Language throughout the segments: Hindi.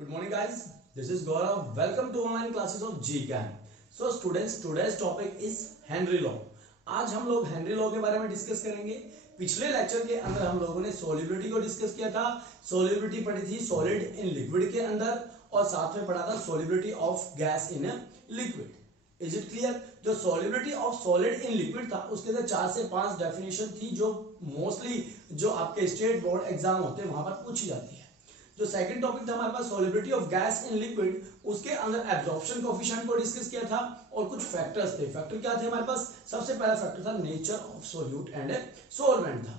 Good morning, guys. This is Gaurav. Welcome to online classes of GCAM. So students, today's topic is Henry Law. आज हम लोग हेनरी लॉ के बारे में डिस्कस करेंगे. पिछले लेक्चर के अंदर हम लोगों ने सोल्युबिलिटी को डिस्कस किया था. सोल्युबिलिटी पढ़ी थी सॉलिड इन लिक्विड के अंदर और साथ में पढ़ा था solubility of gas in liquid. Is it clear? जो solubility of solid in liquid था उसके अंदर 4 से 5 डेफिनेशन थी जो मोस्टली जो आपके स्टेट बोर्ड एग्जाम होते हैं वहां पर पूछी जाती है. जो सेकंड टॉपिक था हमारे पास solubility of gas in liquid, उसके अंदर एब्जॉर्प्शन कोएफिशिएंट को डिस्कस किया था और कुछ फैक्टर्स थे. फैक्टर क्या थे हमारे पास? सबसे पहला फैक्टर था nature of solute and solvent था.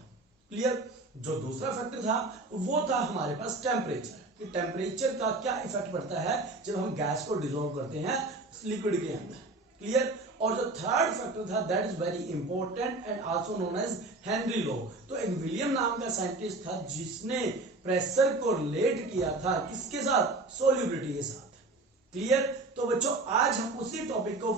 क्लियर? जो दूसरा फैक्टर था वो था हमारे पास टेम्परेचर, कि टेम्परेचर का क्या इफेक्ट पड़ता है जब हम गैस को डिसॉल्व करते हैं लिक्विड के अंदर. क्लियर? और जो थर्ड फैक्टर था that is very important and also known as Henry law. तो एक विलियम नाम का साइंटिस्ट था जिसने प्रेशर को रिलेट किया था किसके साथ? सोल्युबिलिटी के साथ. क्लियर? तो बच्चों आज हम उसी टॉपिक को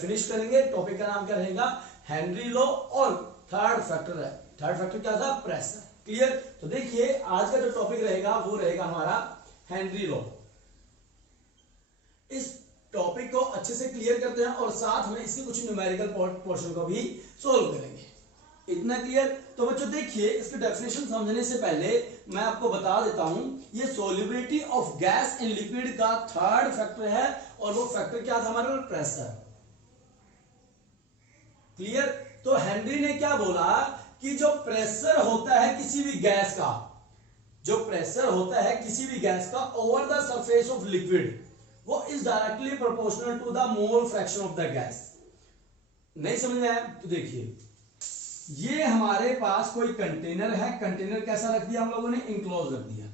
फिनिश करेंगे. टॉपिक का नाम क्या रहेगा? Henry law. और थर्ड फैक्टर है, थर्ड फैक्टर क्या था? प्रेशर. क्लियर? तो देखिए आज का जो टॉपिक रहेगा वो रहेगा हमारा हेनरी लॉ. इस टॉपिक को अच्छे से क्लियर करते हैं और साथ में इसके कुछ न्यूमेरिकल पोर्शन को भी सोल्व करेंगे. इतना क्लियर? तो बच्चों देखिए इसकी डेफिनेशन समझने से पहले मैं आपको बता देता हूं ये solubility of gas in liquid का थर्ड फैक्टर है और वो फैक्टर क्या था हमारे? प्रेशर. क्लियर? तो हेनरी ने क्या बोला कि जो प्रेशर होता है किसी भी गैस का, जो प्रेशर होता है किसी भी गैस का over the surface of liquid, वो is directly proportional to the mole fraction of the gas. नहीं समझ में आया? तो देखिए ये हमारे पास कोई कंटेनर है. कंटेनर कैसा रख दिया हम लोगों ने? इनक्लोज रख दिया.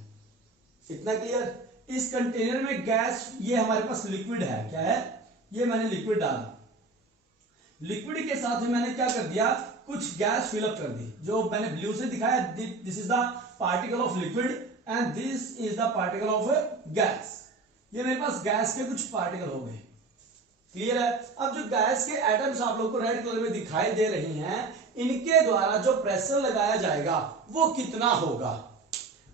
इतना क्लियर? इस कंटेनर में गैस, ये हमारे पास लिक्विड है. क्या है? ये मैंने लिक्विड डाला. लिक्विड के साथ में मैंने क्या कर दिया? कुछ गैस फिलअप कर दी. जो मैंने ब्लू से दिखाया this is the particle of liquid and this is the particle of gas. ये मेरे पास गैस के कुछ पार्टिकल हो गए. क्लियर है? अब जो गैस के एटम्स आप लोग को रेड कलर में दिखाई दे रहे हैं, इनके द्वारा जो प्रेशर लगाया जाएगा वो कितना होगा,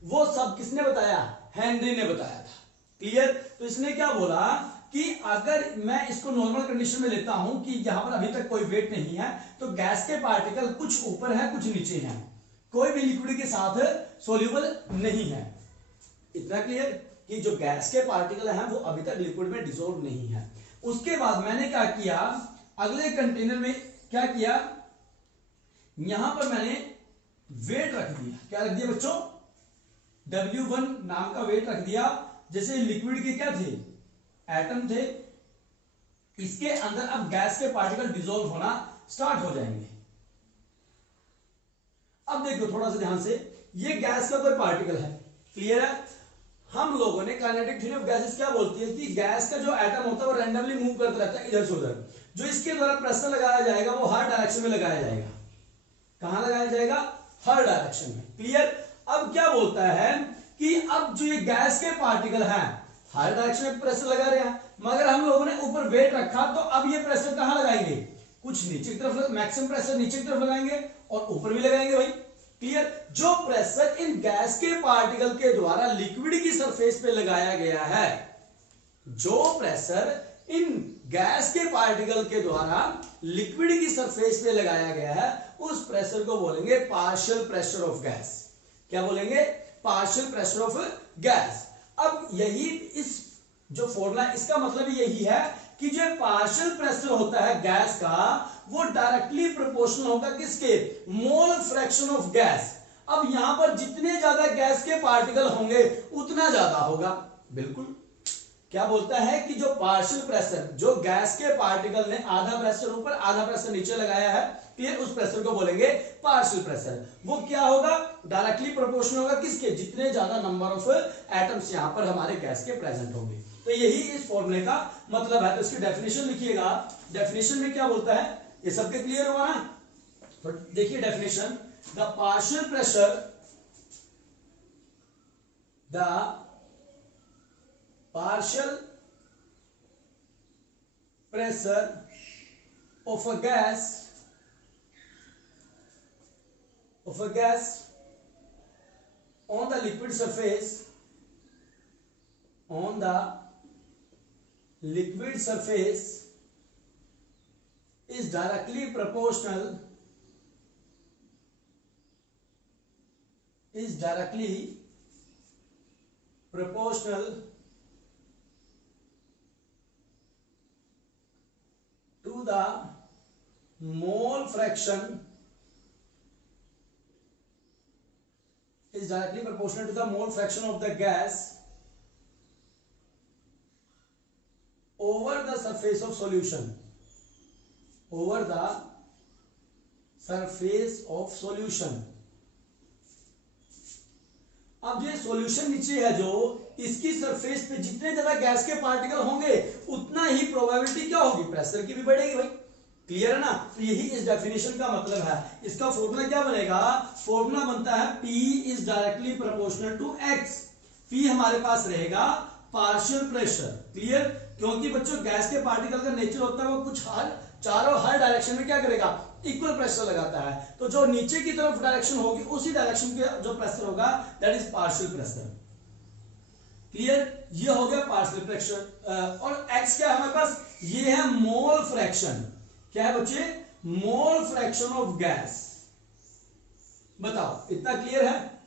वो सब किसने बताया? हेनरी ने बताया था. क्लियर? तो इसने क्या बोला कि अगर मैं इसको नॉर्मल कंडीशन में लेता हूं कि यहां पर अभी तक कोई वेट नहीं है, तो गैस के पार्टिकल कुछ ऊपर है कुछ नीचे हैं, कोई भी लिक्विड के साथ सोल्यूबल नहीं है. इतना क्लियर कि जो गैस के पार्टिकल हैं वो अभी तक लिक्विड में डिसॉल्व नहीं है. उसके बाद मैंने क्या किया? अगले कंटेनर में क्या किया? यहां पर मैंने वेट रख दिया. क्या रख दिया बच्चों? W1 नाम का वेट रख दिया. जैसे लिक्विड के क्या थे? एटम थे. इसके अंदर अब गैस के पार्टिकल डिसॉल्व होना स्टार्ट हो जाएंगे. अब देखो थोड़ा सा ध्यान से, ये गैस का कोई पार्टिकल है. क्लियर है? हम लोगों ने काइनेटिक थ्योरी ऑफ गैसेस क्या बोलती है कि गैस का जो एटम होता है वो रैंडमली मूव करता रहता है इधर से उधर. जो इसके द्वारा प्रेशर लगाया जाएगा वो हर डायरेक्शन में लगाया जाएगा. कहां लगाया जाएगा? हर डायरेक्शन में. क्लियर? अब क्या बोलता है कि अब जो ये गैस के पार्टिकल हैं हर डायरेक्शन में प्रेशर लगा रहे हैं, मगर हम लोगों ने ऊपर वेट रखा तो अब ये प्रेशर कहां लगाएंगे? कुछ नीचे की तरफ, मैक्सिमम प्रेशर नीचे की तरफ लगाएंगे और ऊपर भी लगाएंगे भाई. क्लियर? जो प्रेशर इन गैस के पार्टिकल के द्वारा लिक्विड की सरफेस पे लगाया गया है, जो प्रेशर इन गैस के पार्टिकल के द्वारा लिक्विड की सरफेस पे लगाया गया है, उस प्रेशर को बोलेंगे पार्शियल प्रेशर ऑफ गैस. क्या बोलेंगे? Partial pressure of gas. अब यही इस जो फॉर्मूला, इसका मतलब यही है कि जो पार्शियल प्रेशर होता है गैस का वो डायरेक्टली प्रोपोर्शनल होगा किसके? मोल फ्रैक्शन ऑफ गैस. अब यहां पर जितने ज्यादा गैस के पार्टिकल होंगे उतना ज्यादा होगा. बिल्कुल. क्या बोलता है कि जो पार्शियल प्रेशर, जो गैस के पार्टिकल ने आधा प्रेशर ऊपर आधा प्रेशर नीचे लगाया है, क्लियर, उस प्रेशर को बोलेंगे पार्शियल प्रेशर. वो क्या होगा? डायरेक्टली प्रोपोर्शनल होगा किसके? जितने ज्यादा नंबर ऑफ एटम्स यहां पर हमारे गैस के प्रेजेंट होंगे. तो यही इस फॉर्मूले का मतलब है. तो इसकी डेफिनेशन लिखिएगा. डेफिनेशन में क्या बोलता है? ये सबके क्लियर हुआ ना? तो देखिए definition, the partial pressure, the partial pressure of a gas on the liquid surface on the liquid surface is directly proportional to the mole fraction of the gas over the surface of solution. अब ये सॉल्यूशन नीचे है जो, इसकी सरफेस पे जितने ज्यादा गैस के पार्टिकल होंगे उतना ही प्रोबेबिलिटी क्या होगी, प्रेशर की भी बढ़ेगी भाई। क्लियर है ना? तो यही इस डेफिनेशन का मतलब है। इसका फॉर्मूला क्या बनेगा? फॉर्मूला बनता है P is directly proportional to X। P हमारे पास रहेगा पार्शियल प्रेशर। क्लियर? क्योंकि बच्चों गैस के पार्टिकल का नेचर होता है वो कुछ हर डायरेक्शन में क्या करेगा, इक्वल प्रेशर लगाता है। तो जो नीचे की तरफ डायरेक्शन होगी उसी डायरेक्शन के जो प्रेशर होगा that is partial pressure. Clear? ये हो गया पार्शियल प्रेशर। और x क्या है हमारे पास? ये है मोल फ्रैक्शन। क्या है बच्चे? मोल फ्रैक्शन ऑफ गैस। बताओ इतना क्लियर है?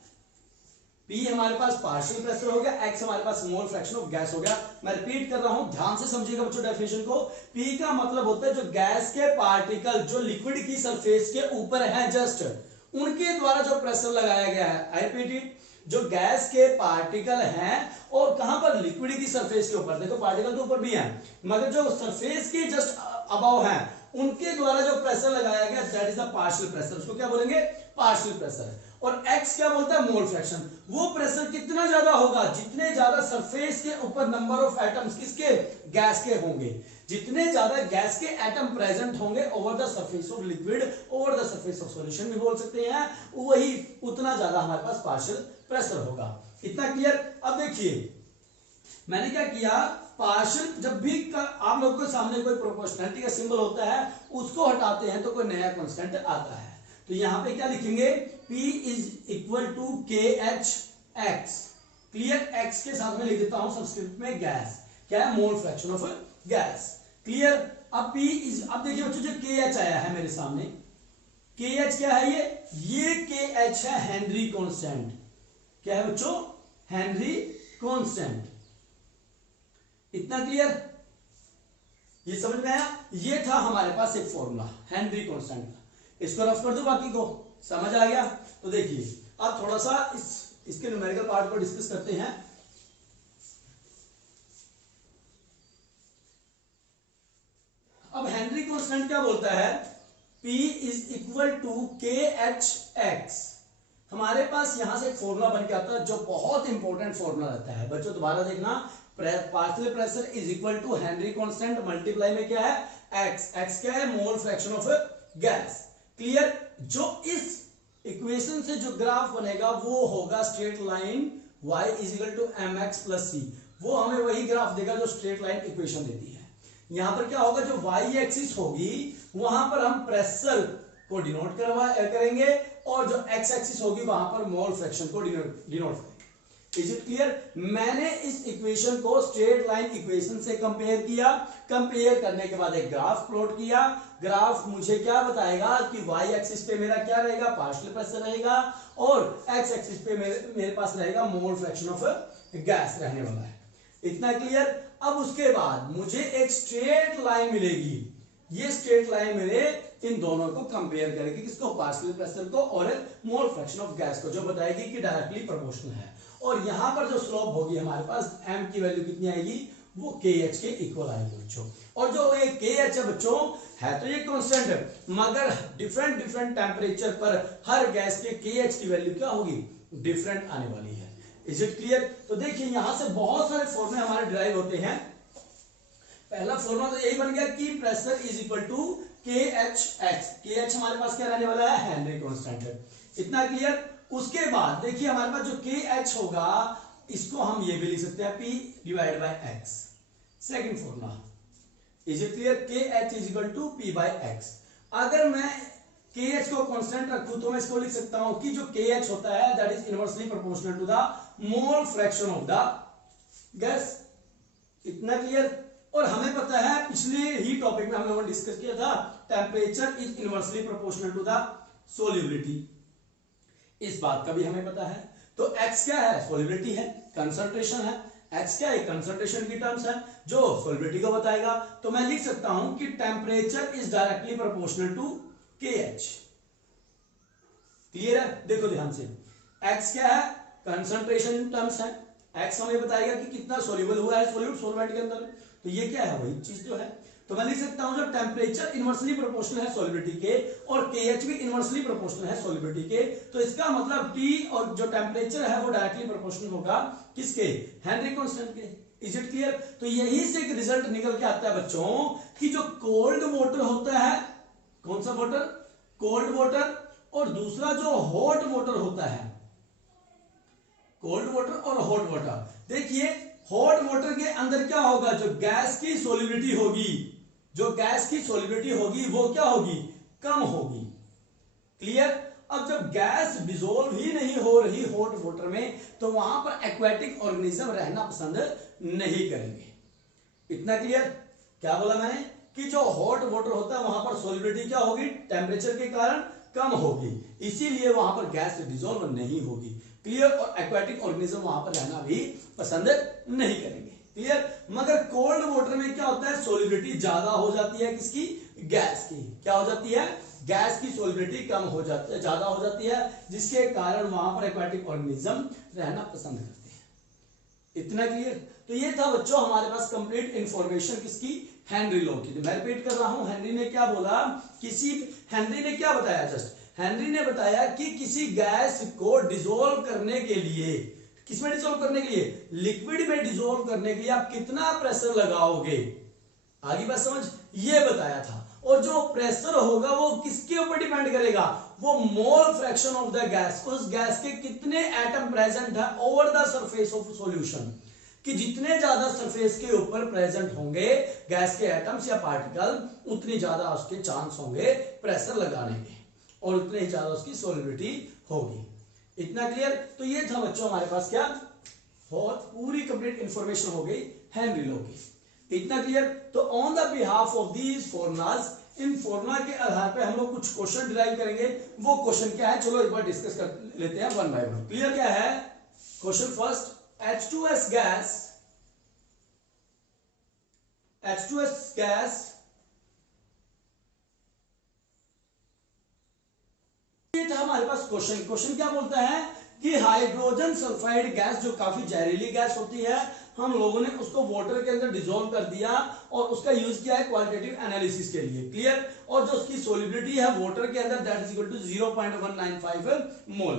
P हमारे पास पार्शियल प्रेशर हो गया, x हमारे पास मोल फ्रैक्शन ऑफ गैस हो गया। मैं रिपीट कर रहा हूं, ध्यान से समझिएगा बच्चों डेफिनेशन को। P का मतलब होता है जो गैस के पार्टिकल जो लिक्विड की सरफेस के ऊपर है जस्ट, उनके द्वारा जो प्रेशर लगाया गया है। आई रिपीट इट, जो गैस के पार्टिकल हैं और कहां पर, लिक्विड की सरफेस के ऊपर। देखो पार्टिकल तो ऊपर भी है मगर जो सरफेस के जस्ट अबव है उनके द्वारा जो प्रेशर लगाया गया that is the partial pressure. उसको क्या बोलेंगे? Partial pressure. और x क्या बोलता है? Mole fraction. वो प्रेशर कितना ज्यादा होगा, जितने ज्यादा सरफेस के ऊपर नंबर ऑफ एटम्स किसके, गैस के होंगे। जितने ज्यादा गैस के एटम प्रेजेंट होंगे over the surface of liquid, over the surface of solution भी बोल सकते हैं, वही उतना ज्यादा हमारे पास पार्शियल प्रेशर होगा। इतना क्लियर? अब देखिए मैंने क्या किया, पार्शियल जब भी आप लोग के सामने कोई प्रोपोर्शनैलिटी का सिंबल होता है उसको हटाते हैं तो कोई नया कांस्टेंट आता है। तो यहां पे क्या लिखेंगे? P is equal to KHX। Clear? X के साथ में लिख देता हूं सबस्क्रिप्ट में गैस। क्या है? Mole fraction of gas. Clear? अब P इज, अब देखिए बच्चों जो KH आया है मेरे सामने, KH क्या है? ये KH है हेनरी कांस्टेंट। क्या है बच्चों? Henry constant. इतना क्लियर? ये समझ में आया? ये था हमारे पास एक फॉर्मूला हेनरी कांस्टेंट का। इसको रफ कर दो, बाकी को समझ आ गया? तो देखिए अब थोड़ा सा इसके न्यूमेरिकल पार्ट को डिस्कस करते हैं। अब हेनरी कांस्टेंट क्या बोलता है? P is equal to KHX। हमारे पास यहां से एक फॉर्मूला बन के आता है जो बहुत इंपॉर्टेंट फॉर्मूला रहता है बच्चों, दोबारा देखना। Partial pressure is equal to Henry constant multiply में क्या है? x। x क्या है? Mole fraction of gas. Clear? जो इस इक्वेशन से जो ग्राफ बनेगा वो होगा straight line y is equal to mx plus c। वो हमें वही ग्राफ देगा जो स्ट्रेट लाइन इक्वेशन देती है। यहां पर क्या होगा, जो y एक्सिस होगी वहां पर हम प्रेशर को डिनोट करेंगे और जो x एक्सिस होगी वहां पर मोल फ्रैक्शन को डिनोट करेंगे। Is it clear? मैंने इस इक्वेशन को स्ट्रेट लाइन इक्वेशन से कंपेयर किया। कंपेयर करने के बाद एक ग्राफ प्लॉट किया। ग्राफ मुझे क्या बताएगा कि y एक्सिस पे मेरा क्या रहेगा? पार्शियल प्रेशर रहेगा और x एक्सिस पे मेरे पास रहेगा मोल फ्रैक्शन ऑफ गैस रहने वाला है। इतना क्लियर? अब उसके बाद मुझे एक स्ट्रेट लाइन मिलेगी। ये स्ट्रेट लाइन मेरे इन दोनों को कंपेयर करेगी, किसको? पार्शियल प्रेशर को और मोल फ्रैक्शन ऑफ गैस को, जो बताएगी कि डायरेक्टली प्रोपोर्शनल है। और यहां पर जो स्लोप होगी हमारे पास m की वैल्यू कितनी आएगी? वो KH के इक्वल आएगी बच्चों। और जो ये KH है बच्चों, है तो ये कांस्टेंट है मगर डिफरेंट टेम्परेचर पर हर गैस के KH की वैल्यू क्या होगी? डिफरेंट आने वाली है। Is it clear? तो देखिए यहां से बहुत सारे फॉर्मूले हमारे डिराइव होते हैं। पहला फॉर्मूला तो यही बन गया कि pressure is equal to KHX। KH हमारे पास क्या रहने वाला है? हेनरी कांस्टेंट है। इतना क्लियर? उसके बाद देखिए हमारे पास जो KH होगा इसको हम ये भी लिख सकते हैं P divide by X। Second formula, is it clear? KH is equal to P by X। अगर मैं KH को कांस्टेंट रखूं तो मैं इसको लिख सकता हूं कि जो KH होता है that is inversely proportional to the mole fraction of the gas. इतना क्लियर। और हमें पता है पिछले ही टॉपिक में हम लोगों ने डिस्कस किया था temperature is inversely proportional to the solubility, इस बात का भी हमें पता है। तो x क्या है? सोल्यूबिलिटी है, कंसंट्रेशन है। x क्या है? कंसंट्रेशन की टर्म्स है जो सोल्यूबिलिटी को बताएगा। तो मैं लिख सकता हूं कि temperature is directly proportional to KH। Clear है? देखो ध्यान से, x क्या है? कंसंट्रेशन टर्म्स है। x हमें बताएगा कि कितना सोल्यूबल हुआ है सोल्यूट सॉल्वेंट के अंदर। तो ये क्या है? वही चीज जो है। तो मैं लिख सकता हूं जो टेम्परेचर इनवर्सली प्रोपोर्शनल है सॉल्युबिलिटी के और KH भी इनवर्सली प्रोपोर्शनल है सॉल्युबिलिटी के, तो इसका मतलब T और जो टेम्परेचर है वो डायरेक्टली प्रोपोर्शनल होगा किसके? हेनरी कांस्टेंट के। Is it clear? तो यही से एक रिजल्ट निकल के आता है बच्चों कि जो कोल्ड वाटर होता है, कौन सा वाटर? कोल्ड वाटर, और दूसरा जो हॉट वाटर होता है, कोल्ड वाटर और हॉट वाटर। देखिए हॉट वाटर के अंदर क्या होगा? जो गैस की सोल्युबिलिटी होगी, जो गैस की सोल्युबिलिटी होगी वो क्या होगी? कम होगी। क्लियर? अब जब गैस डिसॉल्व ही नहीं हो रही हॉट वाटर में तो वहां पर एक्वेटिक ऑर्गेनिज्म रहना पसंद नहीं करेंगे। इतना क्लियर? क्या बोला मैंने कि जो हॉट वाटर होता है वहां पर सोल्युबिलिटी क्या होगी? टेम्परेचर के कारण कम होगी, इसीलिए वहां पर गैस डिसॉल्व नहीं होगी। क्लियर? और एक्वेटिक ऑर्गेनिज्म वहां पर रहना भी पसंद नहीं करेंगे। क्लियर? मगर कोल्ड वाटर में क्या होता है? सोल्युबिलिटी ज्यादा हो जाती है किसकी? गैस की। क्या हो जाती है? गैस की सोल्युबिलिटी कम हो जाती है, ज्यादा हो जाती है, जिसके कारण वहां पर एक्वेटिक ऑर्गेनिज्म रहना पसंद करते हैं। इतना क्लियर? तो ये था बच्चों हमारे पास कंप्लीट इंफॉर्मेशन किसकी? हेनरी लॉ की। मैं रिपीट कर रहा हूं, हेनरी ने क्या बोला? हेनरी ने क्या बताया? जस्ट हेनरी ने बताया कि किसी गैस को डिसॉल्व करने के लिए, किसमें डिसॉल्व करने के लिए? लिक्विड में डिसॉल्व करने के लिए आप कितना प्रेशर लगाओगे? आगे बात समझ? ये बताया था। और जो प्रेशर होगा वो किसके ऊपर डिपेंड करेगा? वो मोल फ्रैक्शन ऑफ द गैस, उस गैस के कितने एटम प्रेजेंट है over the surface of solution, कि जितने ज्यादा सरफेस के ऊपर प्रेजेंट होंगे गैस के एटम्स या पार्टिकल, उतनी ज्यादा उसके चांस होंगे प्रेशर लगाने के और उतने ही ज्यादा उसकी सोल्युबिलिटी होगी। इतना क्लियर? तो ये था बच्चों हमारे पास क्या? बहुत पूरी कंप्लीट इंफॉर्मेशन हो गई हेनरी लॉ की। इतना क्लियर? तो on the behalf of these formulas, in formula के आधार पे हम लोग कुछ क्वेश्चन डिराइव करेंगे। वो क्वेश्चन क्या है चलो एक बार डिस्कस कर लेते हैं वन बाय वन। क्लियर? क्या है question? First, H2S gas, H2S gas ये था हमारे पास क्वेश्चन। क्वेश्चन क्या बोलता है कि हाइड्रोजन सल्फाइड गैस जो काफी जहरीली गैस होती है, हम लोगों ने उसको वाटर के अंदर डिसॉल्व कर दिया और उसका यूज किया है क्वालिटेटिव एनालिसिस के लिए। क्लियर? और जो उसकी सोल्युबिलिटी है वाटर के अंदर that is equal to 0.195 mole.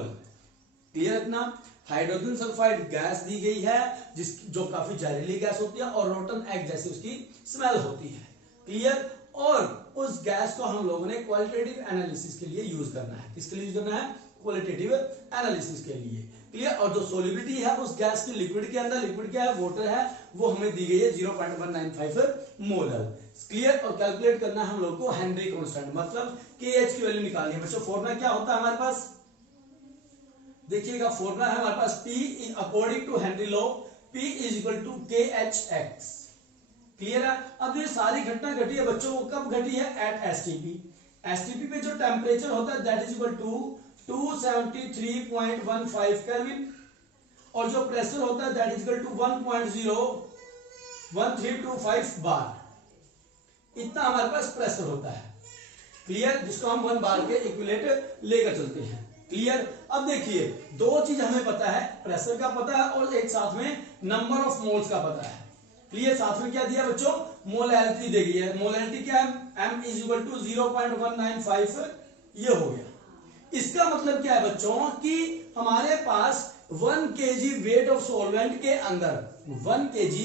Clear? इतना हाइड्रोजन सल्फाइड गैस दी गई है जो काफी जहरीली गैस होती है और रोटन एग जैसी उसकी स्मेल होती है। क्लियर? और उस गैस को हम लोगों ने क्वालिटेटिव एनालिसिस के लिए यूज करना है। किसके लिए यूज करना है? क्वालिटेटिव एनालिसिस के लिए। क्लियर? और जो सोल्युबिलिटी है उस गैस की लिक्विड के अंदर, लिक्विड क्या है? वाटर है, वो हमें दी गई है 0.195 मोलर। क्लियर? और कैलकुलेट करना है हम लोग को हेनरी कांस्टेंट, मतलब KH की वैल्यू निकालनी है। बच्चों फॉर्मूला क्या होता है हमारे पास? देखिएगा फॉर्मूला है हमारे पास P according to Henry law, P is equal to KHX। Clear है? अब ये सारी घटना घटी है बच्चों, वो कब घटी है? Eight STP। STP पे जो टेम्परेचर होता है that is equal to 273.15 kelvin और जो प्रेशर होता है that is equal to 1.01325 bar. इतना हमारे पास प्रेशर होता है। क्लियर? जिसको हम 1 बार के इक्विवेलेंट लेकर चलते हैं। क्लियर? अब देखिए दो चीज हमें पता है, प्रेशर का पता है और एक साथ में नंबर ऑफ मोल्स का पता है। क्लियर? साथ में क्या दिया बच्चों? मोलैलिटी दी गई है। मोलैलिटी क्या है? M इज इक्वल टू 0.195, ये हो गया। इसका मतलब क्या है बच्चों कि हमारे पास 1 kg वेट ऑफ सॉल्वेंट के अंदर, 1 kg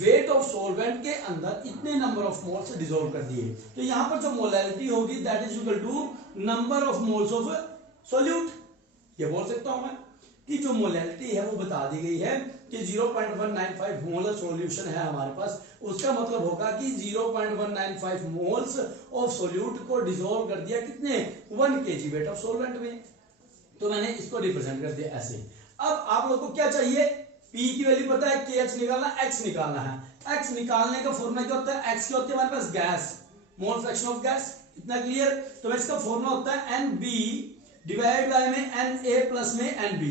वेट ऑफ सॉल्वेंट के अंदर इतने नंबर ऑफ मोल्स डिसॉल्व कर दिए। तो यहां पर जो मोलैलिटी होगी that is equal to number of moles of solute. ये बोल सकता हूं मैं कि जो मोलैलिटी है वो बता दी गई है कि 0.195 मोलर सॉल्यूशन है हमारे पास, उसका मतलब होगा कि 0.195 मोल्स ऑफ सॉल्यूट को डिसॉल्व कर दिया कितने? 1 kg वेट ऑफ सॉल्वेंट में। तो मैंने इसको रिप्रेजेंट कर दिया ऐसे। अब आप लोग को क्या चाहिए? P की वैल्यू पता है, KH निकालना, X निकालना है। X निकालने का फॉर्मूला क्या होता है, X क्या होती है हमारे पास, gas, mole fraction of gas. इतना क्लियर। तो इसका फॉर्मूला होता है NB डिवाइड बाय में NA प्लस में NB,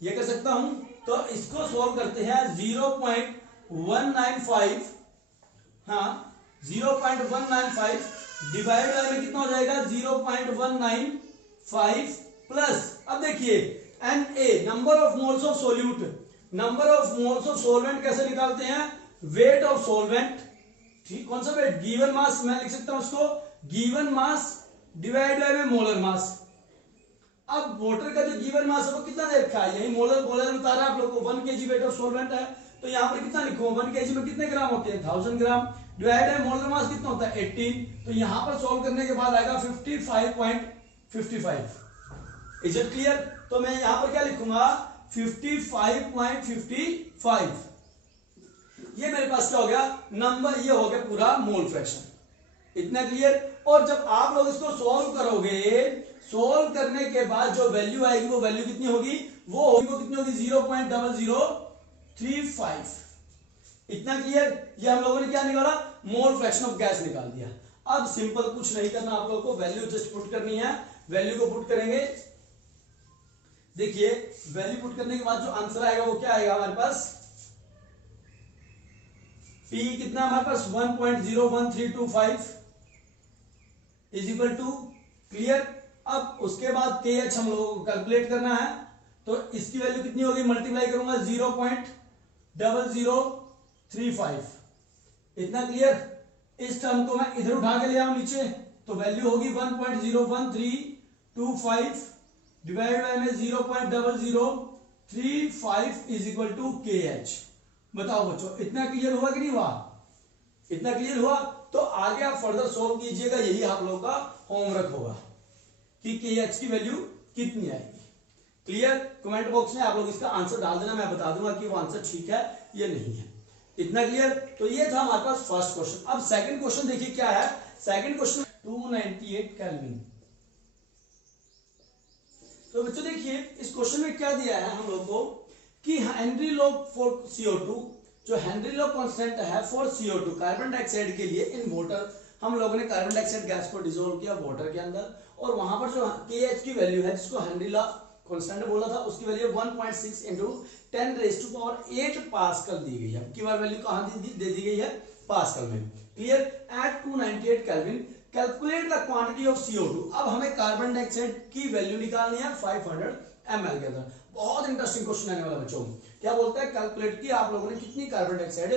ये कर सकता हूं। तो इसको सॉल्व करते हैं 0.195, हाँ 0.195 डिवाइड बाय में कितना हो जाएगा 0.195 प्लस, अब देखिए Na number of moles of solute, number of moles of solvent कैसे निकालते हैं, वेट ऑफ सोलवेंट, ठीक, कौन सा वेट, गिवन मास, मैं लिख सकता हूं उसको गिवन मास डिवाइड बाय में मोलर मास। अब वाटर का जो गिवन मास है वो कितना दे रखा है, यही मोलर बता रहा है आप लोग को, 1 kg वेट ऑफ सोलवेंट है, तो यहाँ पर कितना लिखो, 1 kg में कितने ग्राम होते हैं, 1000 ग्राम, डिवाइड बाय मोलर मास कितना होता है 18, तो यहाँ पर सॉल्व करने के बाद आएगा 55.55। Is it clear. तो मैं यहाँ पर क्या लिखूंगा 55.55, ये मेरे पास क्या हो गया नंबर, ये हो गया पूरा मोल फ्रैक्शन। इतना क्लियर। और जब आप लोग इसको सॉल्व करोगे, सॉल्व करने के बाद जो वैल्यू आएगी वो वैल्यू कितनी होगी, वो कितनी होगी 0.0035। इतना क्लियर। ये हम लोगों ने क्या निकाला, मोल फ्रैक्शन ऑफ गैस निकाल दिया। अब सिंपल कुछ नहीं करना आप लोगों को, वैल्यू जस्ट पुट करनी है, वैल्यू को पुट करेंगे। देखिए वैल्यू पुट करने के बाद जो आंसर आएगा वो क्या आएगा हमारे पास, P कितना हमारे पास 1.01325 इज इक्वल टू, क्लियर। अब उसके बाद KH हम लोगों को कैलकुलेट करना है, तो इसकी वैल्यू कितनी होगी, मल्टीप्लाई करूंगा 0.0035। इतना क्लियर। इस टर्म को मैं इधर उठा के ले आऊं नीचे, तो वैल्यू होगी 1.01325 डिवाइड बाय में 0.0035 इज इक्वल टू KH। बताओ बच्चों इतना क्लियर हुआ कि नहीं हुआ, इतना क्लियर हुआ। तो आगे आप फर्दर सोल्व कीजिएगा, यही आप लोगों का होमवर्क होगा कि KH की वैल्यू कितनी आएगी। क्लियर। कमेंट बॉक्स में आप लोग इसका आंसर डाल देना, मैं बता दूंगा कि वो आंसर ठीक है या नहीं है। इतना क्लियर। तो ये था हमारे पास फर्स्ट क्वेश्चन। अब सेकंड क्वेश्चन देखिए क्या है, सेकंड क्वेश्चन 298 केल्विन। तो बच्चों देखिए इस क्वेश्चन में क्या दिया है हम लोग को कि हेनरी लॉ फॉर CO2, जो हेनरी लॉ कांस्टेंट है फॉर CO2 कार्बन डाइऑक्साइड के लिए इन वाटर, हम लोगों ने कार्बन डाइऑक्साइड गैस को डिसॉल्व किया वाटर के अंदर, और वहां पर जो KH की वैल्यू है जिसको हेनरी लॉ कांस्टेंट बोला था, उसकी वैल्यू 1.6 × 10⁸8 पास्कल दी गई है। की बार वैल्यू कहां दे दी गई है, पास्कल में। Clear. At 298 kelvin calculate the quantity of CO2। अब हमें कार्बन डाइऑक्साइड की वैल्यू निकालनी है 500 ml के अंदर। बहुत इंटरेस्टिंग क्वेश्चन आने वाला बच्चों। क्या बोलता है, कैलकुलेट की आप लोगों ने कितनी कार्बन डाइऑक्साइड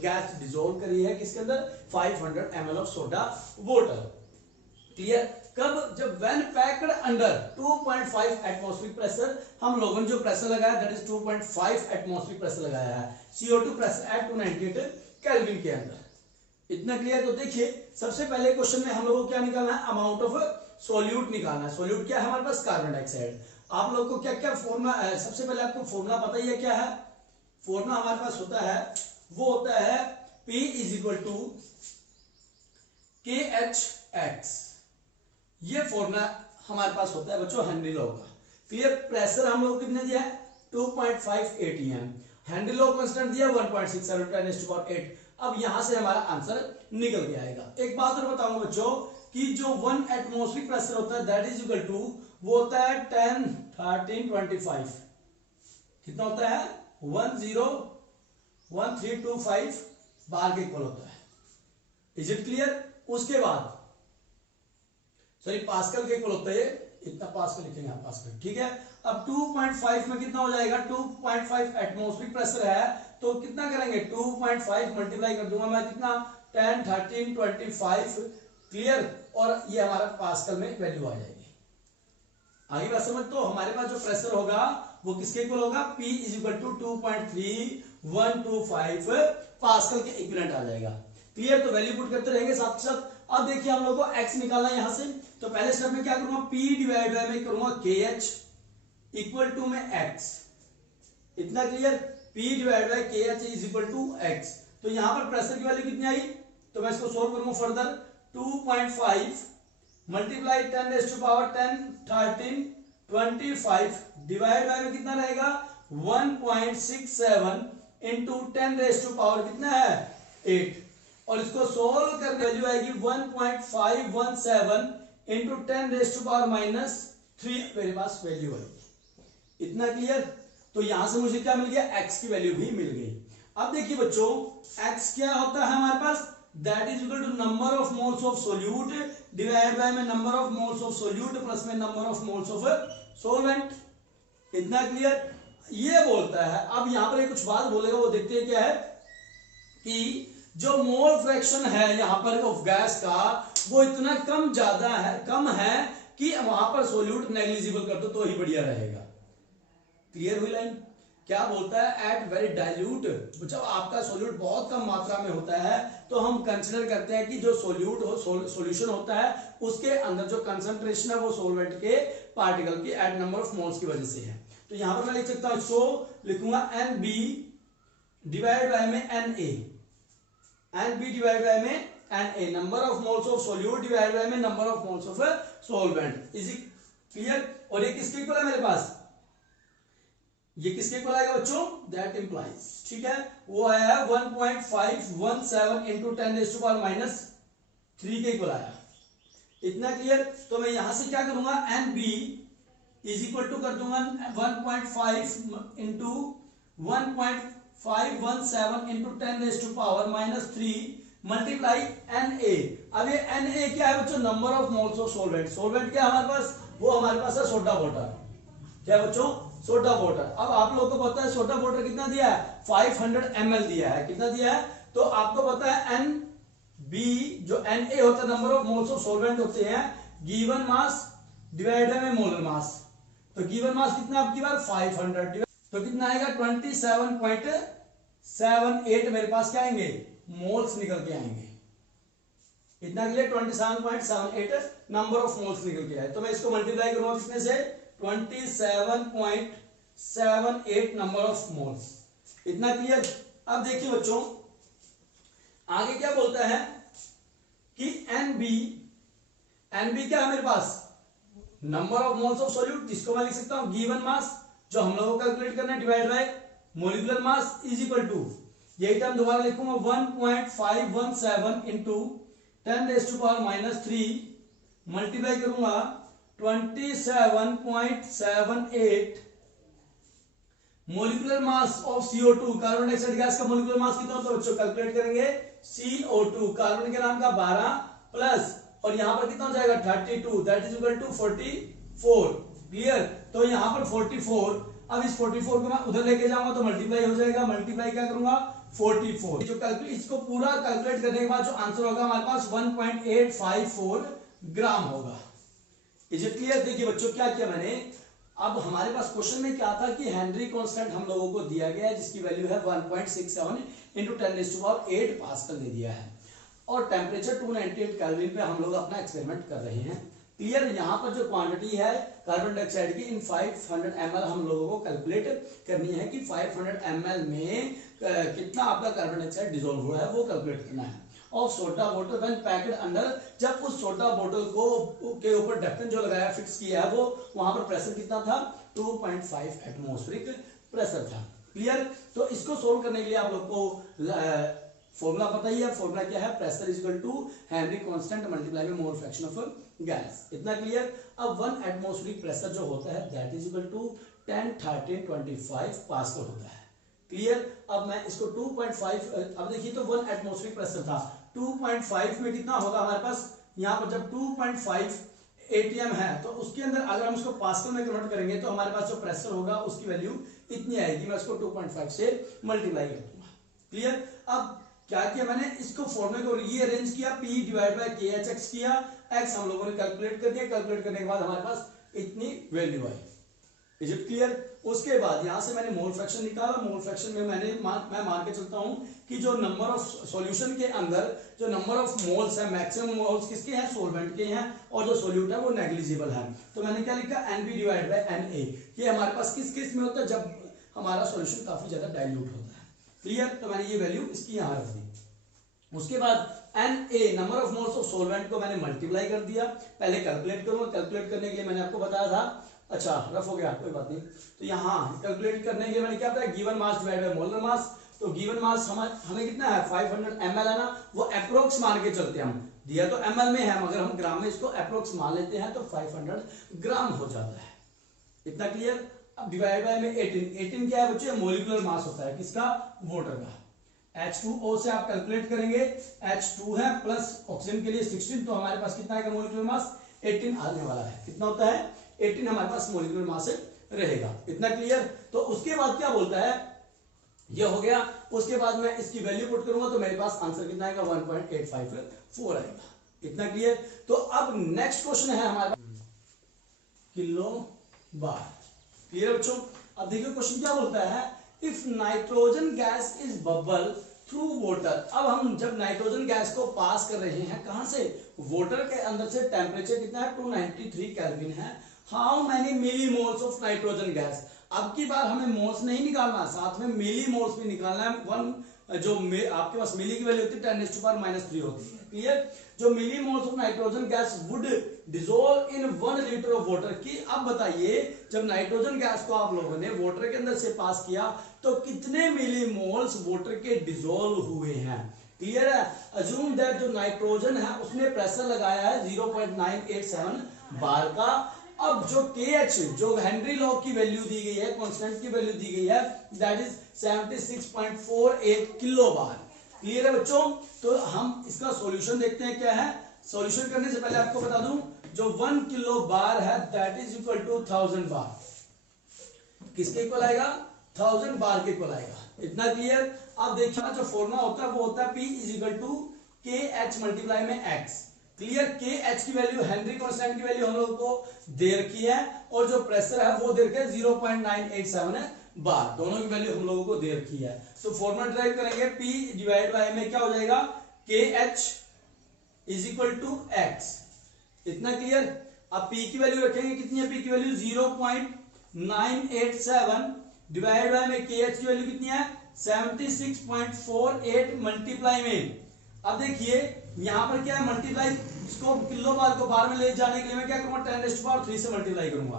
गैस डिसॉल्व करी है किसके अंदर, 500 ml of soda water. Clear. कब, जब when packed under 2.5 atmospheric pressure, हम लोगों ने जो प्रेशर लगाया दैट इज 2.5 एटमॉस्फेरिक प्रेशर लगाया है CO2 प्रेशर एट 298 केल्विन के अंदर। इतना क्लियर। तो देखिए सबसे पहले क्वेश्चन में हम लोगों को क्या निकालना है, अमाउंट ऑफ सोल्यूट निकालना है। सोल्यूट क्या है हमारे पास, कार्बन डाइऑक्साइड। आप लोग को क्या क्या फॉर्मूला है, सबसे पहले आपको फॉर्मूला पता ही है क्या है, फॉर्मूला हमारे पास होता है, वो होता है P is equal to KHX। ये फॉर्मूला हमारे पास होता है बच्चों हेनरी लॉ का। क्लियर। प्रेशर हम लोग कितने दिया है 2.5 atm, हेनरी लॉ कांस्टेंट दिया 1.6 × 10⁸8। अब यहां से हमारा आंसर निकल के आएगा। एक बात और बताऊंगा बच्चों कि जो 1 एटमॉस्फेरिक प्रेशर होता है दैट इज इक्वल टू, वो होता है 10 13 25, कितना होता है 101325 बार के इक्वल होता है। Is it clear. उसके बाद सॉरी पास्कल के इक्वल होता है, इतना पास्कल लिखेंगे आप पास्कल, ठीक है। अब 2.5 में कितना हो जाएगा, 2.5 एटमॉस्फेरिक प्रेशर है, तो कितना करेंगे 2.5 मल्टीप्लाई कर दूंगा मैं कितना 10 13 25। क्लियर। और ये हमारा पास्कल में वैल्यू आ जाएगी। आगे बात समझ। तो हमारे पास जो प्रेशर होगा वो किसके इक्वल होगा, P is equal to 2.3125 pascal के इक्विवेलेंट आ जाएगा। क्लियर। तो वैल्यू पुट करते रहेंगे साथ के साथ। अब देखिए हम लोग को x निकालना है यहां से, तो पहले स्टेप में क्या करूंगा, P डिवाइड बाय में करूंगा KH इक्वल टू में x। इतना clear. P divide by KH is equal to x। तो यहां पर प्रेशर की वैल्यू कितनी आई, तो मैं इसको सोल्व करूंगा फर्दर, 2.5 मल्टीप्लाई 10⁻10 13 25 डिवाइड बाय में कितना रहेगा 1.67 इंटू 10⁻⁴ कितना है 8, और इसको सोल्व करके वैल्यू आएगी 1.517 इंटू 10⁻⁻³ मेरे पास वैल्यू आएगी। इतना क्लियर? तो यहां से मुझे क्या मिल गया, x की वैल्यू भी मिल गई। अब देखिए बच्चों, x क्या होता है हमारे पास, that is equal to number of moles of solute divide by में number of moles of solute plus में number of moles of solvent. इतना क्लियर? ये बोलता है, अब यहां पर एक कुछ बात बोलेगा, वो देखते हैं क्या है कि जो मोल फ्रैक्शन है यहां पर ऑफ गैस का, वो इतना कम है कि वहां पर सोल्यूट नेग्लिजिबल कर दो तो ही बढ़िया रहेगा। क्लियर हुई लाइन? क्या बोलता है, एट वेरी डाइल्यूट, जब आपका सोल्यूट बहुत कम मात्रा में होता है तो हम कंसीडर करते हैं कि जो सॉल्यूशन होता है उसके अंदर जो कंसंट्रेशन है वो सोलवेंट के पार्टिकल की एट नंबर ऑफ मोल्स की वजह से है। तो यहां पर मैं लिख सकता हूं, सो लिखूंगा NB डिवाइड बाय में NA, NB डिवाइड बाय में NA, number of moles of solute divide by में number of moles of solvent. Is it clear? और ये किसके इक्वल है मेरे पास, ये किसके इक्वल आएगा बच्चों, दैट इंप्लाइज, ठीक है, वो आया है 1.517 इंटू 10⁻⁻³ के इक्वल आया। इतना क्लियर? तो मैं यहां से क्या करूंगा, NB इज इक्वल टू कर दूंगा 1.5 इंटू 1.517 इंटू 10⁻³ मल्टीप्लाई NA। अब ये NA क्या है बच्चों, number of moles of solvent. Solvent क्या है हमारे पास, वो हमारे पास है सोडा वाटर। क्या है बच्चों, सोडा वाटर। अब आप लोगों को पता है सोडा वाटर कितना दिया है, 500 ml दिया है। कितना दिया है, तो आपको पता है NB जो Na होता है number of moles of solvent होते हैं, given mass divided by molar mass. तो गिवन मास कितना आपकी बार 500, तो कितना आएगा 27.78 मेरे पास क्या आएंगे, मोल्स निकल के आएंगे। इतना के लिए 27.78 नंबर ऑफ मोल्स निकल के आए। तो मैं इसको मल्टीप्लाई करूंगा कितने से, 27.78 नंबर ऑफ मोल्स। इतना क्लियर? अब देखिए बच्चों, आगे क्या बोलता है कि NB क्या है मेरे पास, number of moles of solute, जिसको मैं लिख सकता हूं गिवन मास, जो हम लोगों को कैलकुलेट करना है, divide by molecular mass is equal to, यही टर्म दोबारा लिखूंगा 1.517 इंटू 10⁻³ मल्टीप्लाई करूंगा 27.78 molecular mass of CO2। Carbon dioxide gas का मोलिकुलर मास कितना होता है बच्चों, कैलकुलेट करेंगे, CO2 कार्बन के नाम का 12 प्लस, और यहां पर कितना हो जाएगा 32, दैट इज इक्वल टू 44। क्लियर? तो यहां पर 44, अब इस 44 को मैं उधर लेके जाऊंगा तो मल्टीप्लाई हो जाएगा, मल्टीप्लाई क्या करूंगा 44, जो इसको पूरा कैलकुलेट करने के बाद जो आंसर होगा हमारे पास 1.854 ग्राम होगा। Is it clear? देखिए बच्चों क्या किया मैंने, अब हमारे पास क्वेश्चन में क्या था कि हेनरी कांस्टेंट हम लोगों को दिया गया है जिसकी वैल्यू है 1.67 इंटू 10⁸ पास्कल दे दिया है, और टेम्परेचर 298 केल्विन पे हम लोग अपना एक्सपेरिमेंट कर रहे हैं। क्लियर? यहाँ पर जो क्वांटिटी है कार्बन डाइऑक्साइड की इन 500 ml हम लोगों को कैलकुलेट करनी है कि 500 ml में कितना आपका कार्बन डाइऑक्साइड डिसॉल्व हुआ है वो कैलकुलेट करना है। और सोडा बोतल व्हेन पैक्ड अंडर, जब उस सोडा बोतल को के ऊपर ढक्कन जो लगाया फिक्स किया है वो वहां पर प्रेशर कितना था, 2.5 एटमॉस्फेरिक प्रेशर था। क्लियर? तो इसको सोल्व करने के लिए आप लोग को फॉर्मूला पता ही है, फॉर्मूला क्या है, pressure is equal to Henry constant multiply by mole fraction of gas. इतना क्लियर? अब 1 एटमॉस्फेरिक प्रेशर जो होता है that is equal to 101325 pascal होता है। क्लियर? अब मैं इसको 2.5, अब देखिए तो 1 एटमॉस्फेरिक प्रेशर था, 2.5 में कितना होगा हमारे पास, यहाँ पर जब 2.5 atm है तो उसके अंदर अगर हम उसको पास्कल में कन्वर्ट करेंगे तो हमारे पास जो प्रेशर होगा उसकी वैल्यू इतनी आएगी। मैं उसको 2.5 से मल्टीप्लाई कर दूंगा। क्लियर? अब क्या किया मैंने, इसको फॉर्मूले को ये अरेंज किया, P डिवाइड बाय KHX किया, X हम लोगों ने कैलकुलेट कर दिया, कैलकुलेट करने के बाद हमारे पास इतनी value I. Is it clear? उसके बाद यहां से मैंने मोल फ्रैक्शन निकाला, मोल फ्रैक्शन में मैं मान के चलता हूं कि जो नंबर ऑफ सॉल्यूशन के अंदर जो नंबर ऑफ मोल्स है, मैक्सिमम मोल्स किसके हैं, सोलवेंट के हैं, और जो सोल्यूट है वो नेग्लिजिबल है। तो मैंने क्या लिखा, NB डिवाइड बाय NA। ये हमारे पास किस केस में होता है, जब हमारा सॉल्यूशन काफी ज्यादा डाइल्यूट होता है। क्लियर? तो मैंने ये वैल्यू इसकी यहां रख दी। उसके बाद Na number of moles of solvent को मैंने मल्टीप्लाई कर दिया, पहले कैलकुलेट करूंगा, कैलकुलेट करने के लिए मैंने आपको बताया था अच्छा रफ हो गया, कोई बात नहीं। तो यहाँ कैलकुलेट करने के लिए मैंने क्या बताया, given mass divide by molar mass. तो गिवन मास हमें कितना है 500 ml है ना, वो अप्रोक्स मान के चलते हैं हम, दिया तो ml में है मगर हम ग्राम में इसको अप्रोक्स मान लेते हैं, तो 500 ग्राम हो जाता है। इतना क्लियर। अब डिवाइड बाय में 18 क्या है बच्चे, मोलिकुलर मास होता है किसका, वाटर का। H2O से आप कैलकुलेट करेंगे, H2 है प्लस ऑक्सीजन के लिए 16, तो हमारे पास कितना आएगा मोलिकुलर मास, 18 आने वाला है। कितना होता है 18 हमारे पास मोलिकुलर मास रहेगा। इतना क्लियर। तो उसके बाद क्या बोलता है, ये हो गया। उसके बाद मैं इसकी वैल्यू पुट करूंगा तो मेरे पास आंसर कितना आएगा 1.854 आएगा। इतना क्लियर। तो अब नेक्स्ट क्वेश्चन है हमारा किलो बार। क्लियर है बच्चों। अब देखिए क्वेश्चन क्या बोलता है, if nitrogen gas is bubble through water. अब हम जब नाइट्रोजन गैस को पास कर रहे हैं कहां से, वाटर के अंदर से, टेम्परेचर कितना है 293 केल्विन है। How many milli moles of nitrogen gas. अब की बार हमें मोल्स नहीं निकालना, साथ में मिली मोल्स भी निकालना है। वन जो आपके पास मिली की वैल्यू होती है 10⁻³ होती है। क्लियर। जो milli moles of nitrogen gas would dissolve in 1 litre of water की। अब बताइए जब नाइट्रोजन गैस को आप लोगों ने वाटर के अंदर से पास किया तो कितने मिली मोल्स वाटर के डिसॉल्व हुए हैं। क्लियर है। अज्यूम दैट जो नाइट्रोजन है उसने प्रेशर लगाया है 0.987 बार का। अब जो KH जो हेनरी लॉ की वैल्यू दी गई है, कांस्टेंट की वैल्यू दी गई है, that is 76.48 kilo bar. Clear है बच्चों। तो हम इसका सॉल्यूशन देखते हैं क्या है। सॉल्यूशन करने से पहले आपको बता दूं जो 1 किलो बार है दैट इज इक्वल टू 1000 बार। किसके इक्वल आएगा, 1000 बार के इक्वल आएगा। इतना क्लियर। अब देखिए जो फॉर्मूला होता है वो होता है P is equal to KH multiply में X। क्लियर। KH की वैल्यू हेनरी कांस्टेंट की वैल्यू हम लोग को दे रखी है और जो प्रेशर है वो दे रखा है 0.987 है बार। दोनों की वैल्यू हम लोगों को दे रखी है। तो फॉर्मूला ड्राइव करेंगे P डिवाइड बाय में क्या हो जाएगा KH is equal to X। इतना क्लियर। अब P की वैल्यू रखेंगे, कितनी है P की वैल्यू 0.987 डिवाइड बाय में KH की वैल्यू कितनी है 76.48 मल्टीप्लाई में। अब देखिए यहां पर क्या है मल्टीप्लाई, इसको किलो बार को बार में ले जाने के लिए मैं क्या करूंगा 10⁻³ से मल्टीप्लाई करूंगा।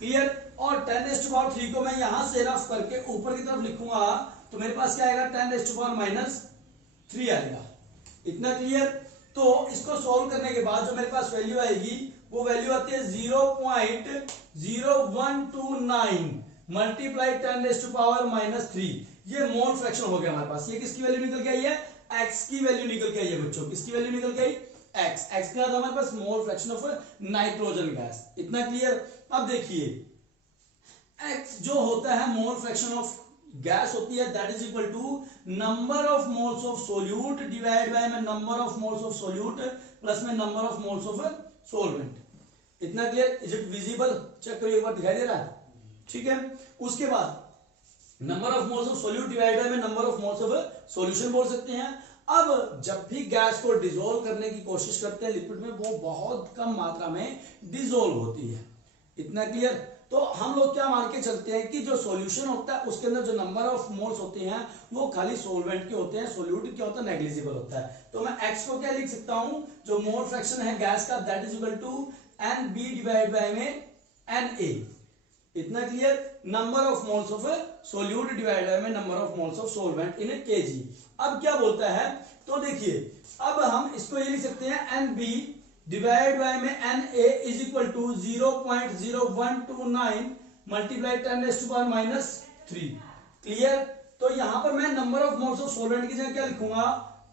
क्लियर। और 10⁻³ को मैं यहां से रफ करके ऊपर की तरफ लिखूंगा तो मेरे पास क्या आएगा 10⁻³ आएगा। इतना क्लियर। तो इसको सॉल्व करने के बाद जो मेरे पास वैल्यू आएगी वो वैल्यू आती है 0.0129 मल्टीप्लाई 10⁻³ ये मोल फ्रैक्शन हो गया हमारे पास। ये किसकी वैल्यू निकल के आई है, X की वैल्यू निकल के आई है बच्चों। किसकी वैल्यू निकल के आई, X। X क्या था हमारे पास, mole fraction of nitrogen gas. इतना क्लियर। अब देखिए X जो होता है मोल फ्रैक्शन ऑफ गैस होती है that is equal to number of moles of solute divide by में number of moles of solute plus में number of moles of solvent. इतना clear. Is it visible, check करिए एक बार, दिखाई दे रहा है। ठीक है। उसके बाद number of moles of solute divide by में number of moles of solution बोल सकते हैं। अब जब भी गैस को डिसॉल्व करने की कोशिश करते हैं लिक्विड में वो बहुत कम मात्रा में डिसॉल्व होती है। इतना क्लियर। तो हम लोग क्या मान के चलते हैं कि जो सॉल्यूशन होता है उसके अंदर जो नंबर ऑफ मोल्स होते हैं वो खाली सॉल्वेंट के होते हैं, सोल्यूट क्या होता है नेग्लिजिबल होता है। तो मैं X को क्या लिख सकता हूं, जो मोल फ्रैक्शन है गैस का that is equal to NB divide by में NA। इतना clear. Number of moles of solute divide by में number of moles of solvent in kg। अब क्या बोलता है, तो देखिए अब हम इसको ये लिख सकते हैं NB डिवाइड बाय में NA is equal to 0.0129 multiply 10⁻³ clear. तो यहां पर मैं number of moles of solvent की जगह क्या लिखूंगा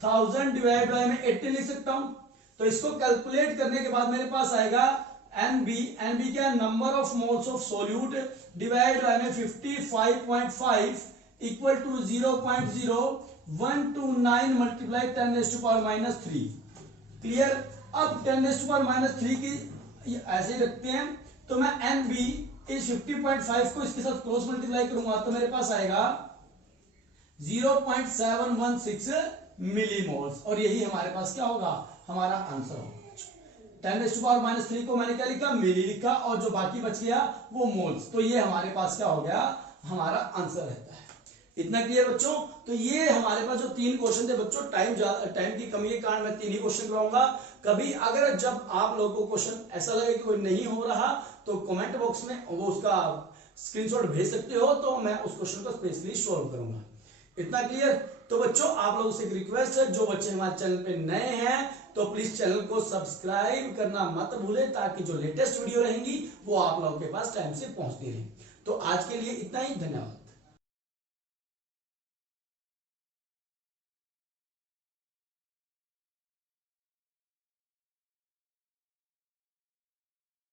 1000 डिवाइड बाय में 80 लिख सकता हूं। तो इसको कैलकुलेट करने के बाद मेरे पास आएगा NB क्या number of moles of solute divide by में 55.5 इक्वल टू 0.0129 मल्टीप्लाई 10⁻³ क्लियर। अब 10⁻³ की ऐसे ही रखते हैं। तो मैं NB इस 50.5 को इसके साथ क्रॉस मल्टीप्लाई करूंगा तो मेरे पास आएगा 0.716 मिलीमोल्स और यही हमारे पास क्या होगा, हमारा आंसर होगा। 10⁻³ को मैंने क्या लिखा, मिली लिखा और जो बाकी बच गया वो मोल्स। तो ये हमारे पास क्या हो गया, हमारा आंसर रहता है। इतना क्लियर बच्चों। तो ये हमारे पास जो 3 क्वेश्चन थे बच्चों, टाइम की कमी के कारण मैं 3 ही क्वेश्चन कराऊंगा। कभी अगर जब आप लोगों को क्वेश्चन ऐसा लगे कि कोई नहीं हो रहा तो कमेंट बॉक्स में वो उसका स्क्रीनशॉट भेज सकते हो, तो मैं उस क्वेश्चन को स्पेशली सॉल्व करूंगा। इतना क्लियर? तो बच्चों आप लोगों से एक रिक्वेस्ट है, जो बच्चे हमारे चैनल पे नए हैं तो प्लीज चैनल को सब्सक्राइब करना मत भूले, ताकि जो लेटेस्ट वीडियो रहेंगी वो आप लोगों के पास टाइम से पहुंचती रहे। तो आज के लिए इतना ही, धन्यवाद।